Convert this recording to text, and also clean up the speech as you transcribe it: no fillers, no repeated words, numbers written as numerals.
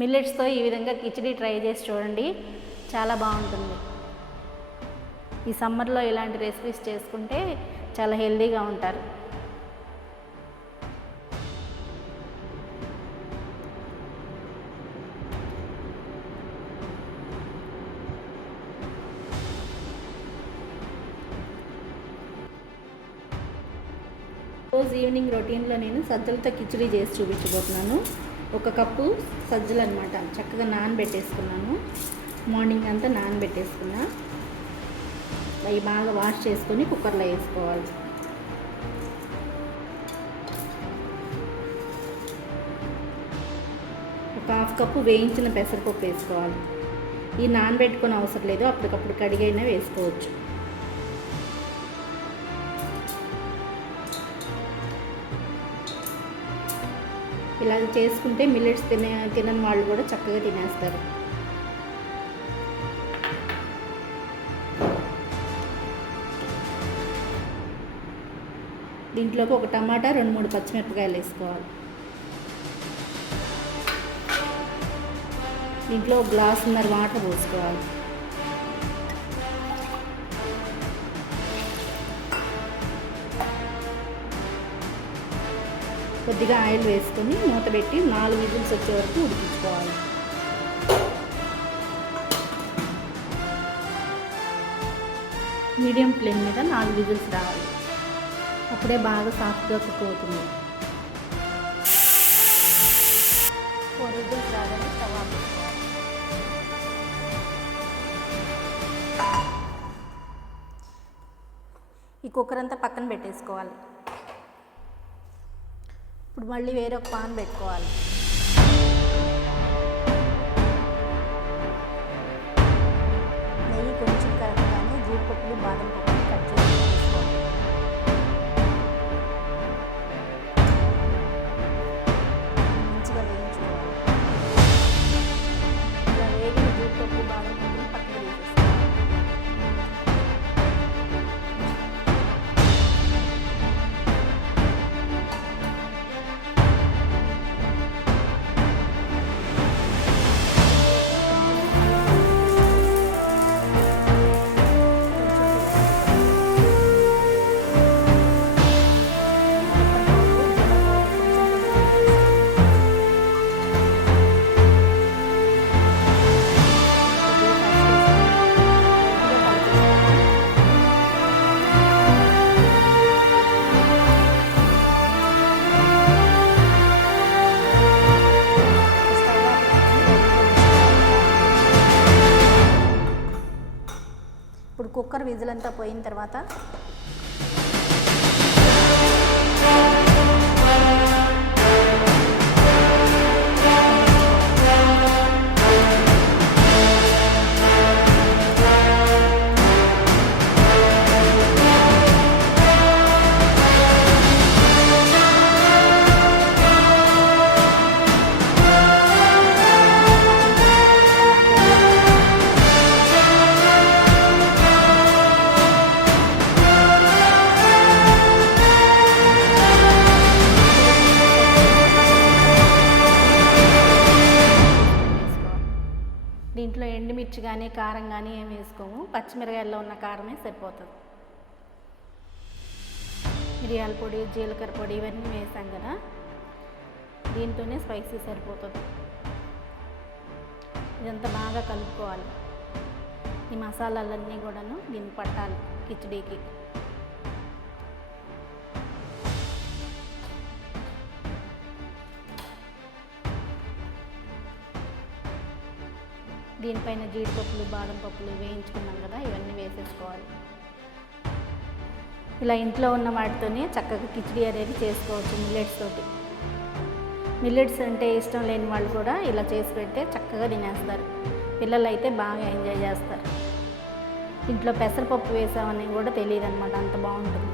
మిల్లెట్స్తో ఈ విధంగా కిచిడి ట్రై చేసి చూడండి, చాలా బాగుంటుంది. ఈ సమ్మర్లో ఇలాంటి రెసిపీస్ చేసుకుంటే చాలా హెల్తీగా ఉంటారు. రోజు ఈవినింగ్ రొటీన్లో నేను సజ్జలతో కిచిడి చేసి చూపించబోతున్నాను. 1 కప్పు సజ్జలు అనమాట, చక్కగా నానబెట్టేసుకున్నాను. మార్నింగ్ అంతా నానబెట్టేసుకున్నా. అవి బాగా వాష్ చేసుకొని కుక్కర్లో వేసుకోవాలి. ఒక 1/2 కప్పు వేయించిన పెసరపప్పు వేసుకోవాలి. ఈ నానబెట్టుకొని అవసరం లేదు, అప్పటికప్పుడు కడిగైనా వేసుకోవచ్చు. ఇలా చేసుకుంటే మిల్లెట్స్ తినని వాళ్ళు కూడా చక్కగా తినేస్తారు. దీంట్లోకి 1 టమాటా, 2-3 పచ్చిమిరపకాయలు వేసుకోవాలి. దీంట్లో 1 గ్లాసున్నర వాటర్ పోసుకోవాలి. కొద్దిగా ఆయిల్ వేసుకొని మూత పెట్టి 4 విజిల్స్ వచ్చే వరకు ఉడికించుకోవాలి. మీడియం ఫ్లేమ్ మీద 4 విజిల్స్ రావాలి, అప్పుడే బాగా సాఫ్ట్గా కుక్ అవుతుంది. 4 విజిల్స్ రాగానే స్టవ్ ఆఫ్ చేసుకోవాలి. ఈ కుక్కర్ అంతా పక్కన పెట్టేసుకోవాలి. ఇప్పుడు మళ్ళీ వేరొక పాన్ పెట్టుకోవాలి. నెయ్యి కొంచెం కరగగానే జీడిపప్పులు, బాదం పప్పులు కట్ చేసి వేసుకోవాలి. మంచిగా వేయించుకోవాలి. ఇలా వేగిన జీడిపప్పు, బాదం పప్పులు పక్కన వేసేసుకోవాలి. ఇప్పుడు కుక్కర్ విజిల్ అంతా పోయిన తర్వాత దీంట్లో ఎండుమిర్చి కానీ కారం కానీ ఏమి వేసుకోము, పచ్చిమిరకాయల్లో ఉన్న కారమే సరిపోతుంది. మిరియాల పొడి, జీలకర్ర పొడి ఇవన్నీ వేసాం కదా, దీంతోనే స్పైసీ సరిపోతుంది. ఇదంతా బాగా కలుపుకోవాలి. ఈ మసాలాలన్నీ కూడాను దీన్ని పట్టాలి కిచిడీకి. దీనిపైన జీడిపప్పులు, బాదం పప్పులు వేయించుకున్నాం కదా, ఇవన్నీ వేసేసుకోవాలి. ఇలా ఇంట్లో ఉన్న వాటితోనే చక్కగా కిచిడి అనేది చేసుకోవచ్చు మిల్లెట్స్ తోటి. మిల్లెట్స్ అంటే ఇష్టం లేని వాళ్ళు కూడా ఇలా చేసి పెడితే చక్కగా తినేస్తారు. పిల్లలు అయితే బాగా ఎంజాయ్ చేస్తారు. ఇంట్లో పెసరపప్పు వేసామని కూడా తెలియదు అనమాట, అంత బాగుంటుంది.